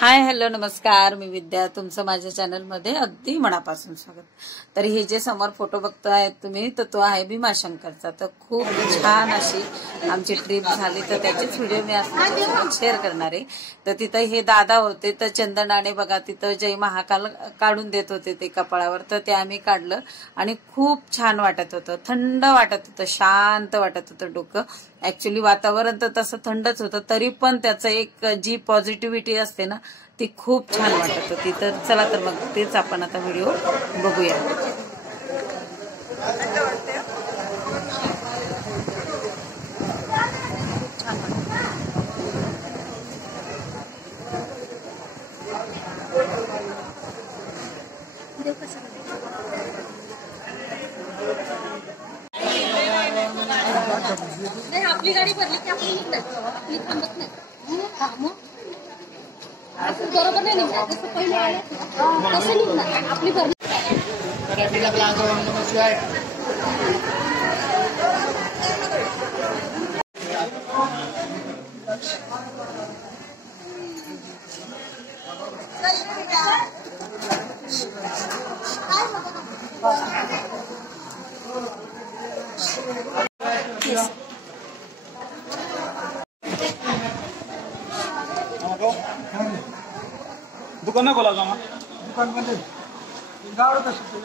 Hi hello नमस्कार, मी विद्या. तुमचं माझ्या चॅनलमध्ये अगदी मनापासून स्वागत. तर हे जे समोर फोटो बघताय तुम्ही, तर तो आहे भीमाशंकरचा. तर खूप छान अशी आमची ट्रिप झाली, तर त्याचेच व्हिडिओ मी आज शेअर करणार आहे. तर तिथं हे दादा होते, तर चंदनाने बघा तिथं जय महाकाल काढून देत होते ते कपाळावर. तर ते आम्ही काढलं आणि खूप छान वाटत होतं, थंड वाटत होतं, शांत वाटत होतं डोकं. ऍक्च्युली वातावरण तर तसं थंडच होतं, तरी पण त्याचं एक जी पॉझिटिव्हिटी असते ना, ती खूप छान वाटत होती. तर चला तर मग तेच आपण आता व्हिडिओ बघूया. आपली गाडी भरली की आपली आपली थांबत नाही. बरोबर नाही निघणार, जसं पहिले आले तसं निघणार आपली भरली. दुकान नाही बोला मग दुकान मध्ये गावडत असतो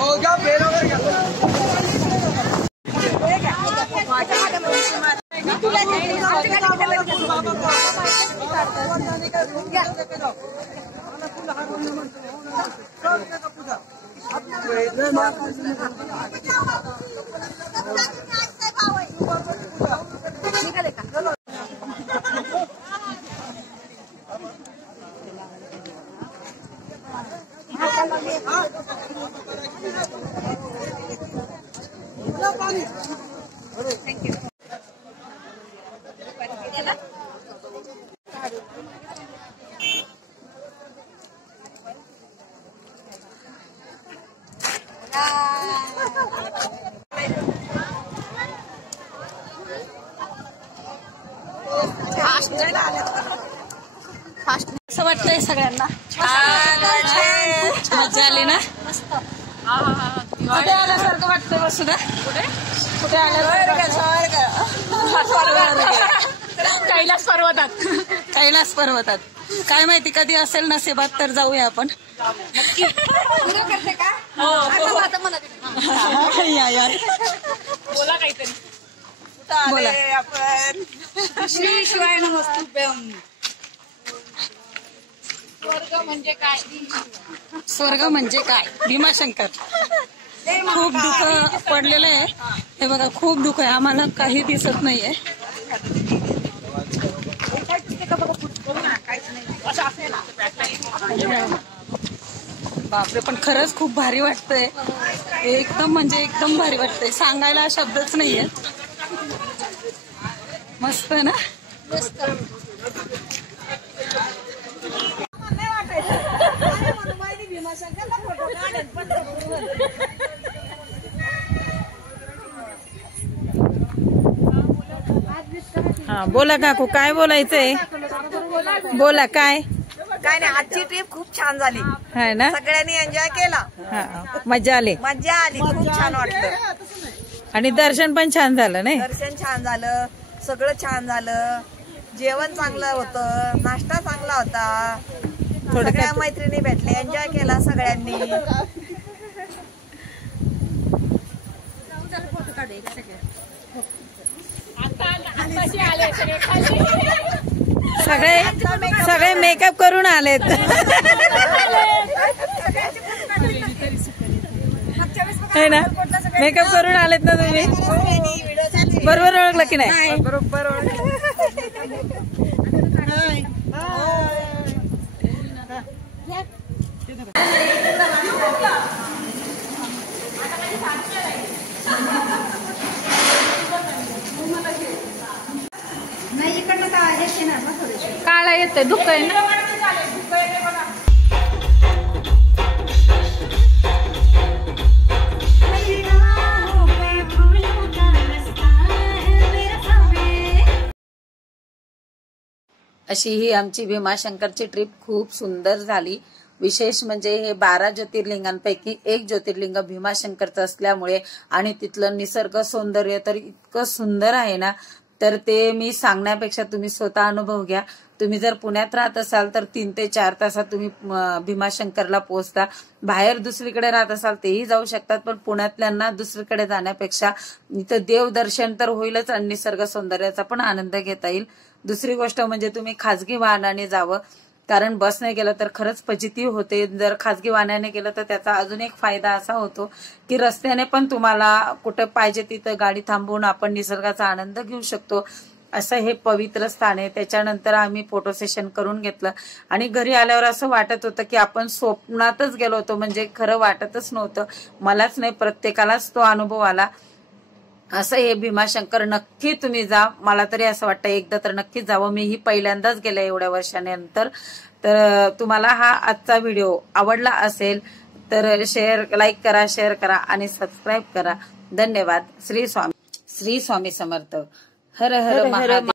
हो जा बेरोबर असं वाटतंय सगळ्यांना. छान मजा आली ना. मस्त. कुठे आल्यासारखं वाटतंय वसुधा? कुठे कैलास पर्वतात. कैलास पर्वतात. काय माहिती कधी असेल नशिबात, तर जाऊया आपण. बोला काहीतरी. बोला. आपण श्री शिवाय नमस्तुभ्यं. स्वर्ग म्हणजे काय? स्वर्ग म्हणजे काय? भीमाशंकर. खूप दुःख पडलेलं आहे. हे बघा, खूप दुःख आहे. आम्हाला काही दिसत नाहीये. बापरे, पण खरंच खूप भारी वाटतंय. एकदम म्हणजे एकदम भारी वाटतंय. सांगायला शब्दच नाहीये. मस्त ना. हा बोला काकू, काय बोलायचंय? बोला. काय काय नाही, आजची ट्रिप खूप छान झाली. आहे ना. सगळ्यांनी एन्जॉय केला. मजा आली. मजा आली, खूप छान वाटलं. आणि दर्शन पण छान झालं नाही? दर्शन छान झालं, सगळं छान झालं. जेवण चांगलं होतं, नाश्ता चांगला होता. सगळ्या मैत्रिणी भेटले, एन्जॉय केला सगळ्यांनी. सगळे मेकअप करून आलेत. है ना, मेकअप करून आलेत ना तुम्ही. बरोबर ओळखलं की नाही? बरोबर काळा येतोय, दुःख आहे ना. अशी ही आमची भीमाशंकरची ट्रिप खूप सुंदर झाली. विशेष म्हणजे हे 12 ज्योतिर्लिंगांपैकी एक ज्योतिर्लिंग भीमाशंकरचं असल्यामुळे आणि तिथलं निसर्ग सौंदर्य तर इतकं सुंदर आहे ना, तर ते मी सांगण्यापेक्षा तुम्ही स्वतः अनुभव घ्या. तुम्ही जर पुण्यात राहत असाल तर 3 ते 4 तासात तुम्ही भीमाशंकरला पोहोचता. बाहेर दुसरीकडे राहत असाल तेही जाऊ शकतात, पण पुण्यातल्यांना दुसरीकडे जाण्यापेक्षा इथं देवदर्शन तर होईलच आणि निसर्ग सौंदर्याचा पण आनंद घेता येईल. दुसरी गोष्ट म्हणजे तुम्ही खाजगी वाहनाने जावं, कारण बसने गेलं तर खरंच फजिती होते. जर खाजगी वाहनाने गेलं तर त्याचा अजून एक फायदा असा होतो की रस्त्याने पण तुम्हाला कुठे पाहिजे तिथं गाडी थांबवून आपण निसर्गाचा आनंद घेऊ शकतो. असं हे पवित्र स्थान आहे. त्याच्यानंतर आम्ही फोटो सेशन करून घेतलं आणि घरी आल्यावर असं वाटत होतं की आपण स्वप्नातच गेलो होतो, म्हणजे खरं वाटतच नव्हतं. मलाच नाही, प्रत्येकालाच तो अनुभव आला. असं हे भीमाशंकर नक्की तुम्ही जा. मला तरी असं वाटतं एकदा तर नक्कीच जावं. मीही पहिल्यांदाच गेले एवढ्या वर्षानंतर. तर तुम्हाला हा आजचा व्हिडिओ आवडला असेल तर लाईक करा, शेअर करा आणि सबस्क्राईब करा. धन्यवाद. श्री स्वामी समर्थ. हर हर महादेव.